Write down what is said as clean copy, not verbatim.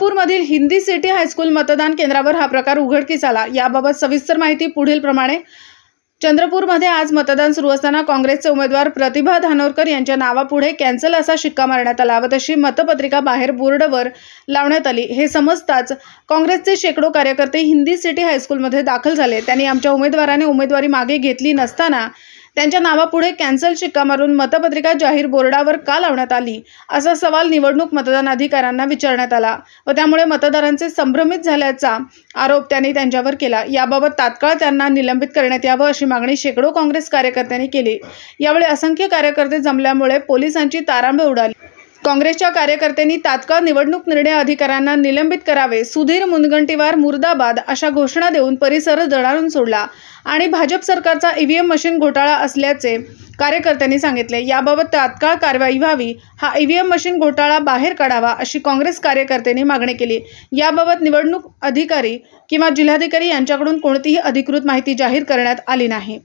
चंद्रपूरमधील Hindi city high school मतदान केंद्रावर हा प्रकार उघडकीस आला। याबाबत सविस्तर माहिती पुढील प्रमाणे। चंद्रपूरमध्ये आज मतदान सुरू असताना काँग्रेसचे उमेदवार प्रतिभा धानोरकर यांच्या नावापुढे कॅन्सल असा शिक्का मारण्यात आला व तशी मतपत्रिका बाहेर बोर्डवर लावण्यात आली। हे समजताच काँग्रेसचे शेकडो कार्यकर्ते हिंदी सिटी हायस्कूलमध्ये दाखल झाले। त्यांनी आमच्या उमेदवाराने उमेदवारी मागे घेतली नसताना त्यांच्या नावापुढे कॅन्सल शिक्का मारून मतपत्रिका जाहीर बोर्डावर का लावण्यात आली असा सवाल निवडणूक मतदान अधिकाऱ्यांना विचारण्यात आला व त्यामुळे मतदारांचे संभ्रमित झाल्याचा आरोप त्यांनी त्यांच्यावर केला। याबाबत तात्काळ त्यांना निलंबित करण्यात यावं अशी मागणी शेकडो काँग्रेस कार्यकर्त्यांनी केली। यावेळी असंख्य कार्यकर्ते जमल्यामुळे पोलिसांची तारांबळ उडाली। काँग्रेसच्या कार्यकर्त्यांनी तात्काळ निवडणूक निर्णय अधिकाऱ्यांना निलंबित करावे, सुधीर मुनगंटीवार मुर्दाबाद अशा घोषणा देऊन परिसर दणाणून सोडला आणि भाजप सरकारचा ईव्हीएम मशीन घोटाळा असल्याचे कार्यकर्त्यांनी सांगितले। याबाबत तात्काळ कारवाई व्हावी, हा ईव्हीएम मशीन घोटाळा बाहेर काढावा अशी काँग्रेस कार्यकर्त्यांनी मागणी केली। याबाबत निवडणूक अधिकारी किंवा जिल्हाधिकारी यांच्याकडून कोणतीही अधिकृत माहिती जाहीर करण्यात आली नाही।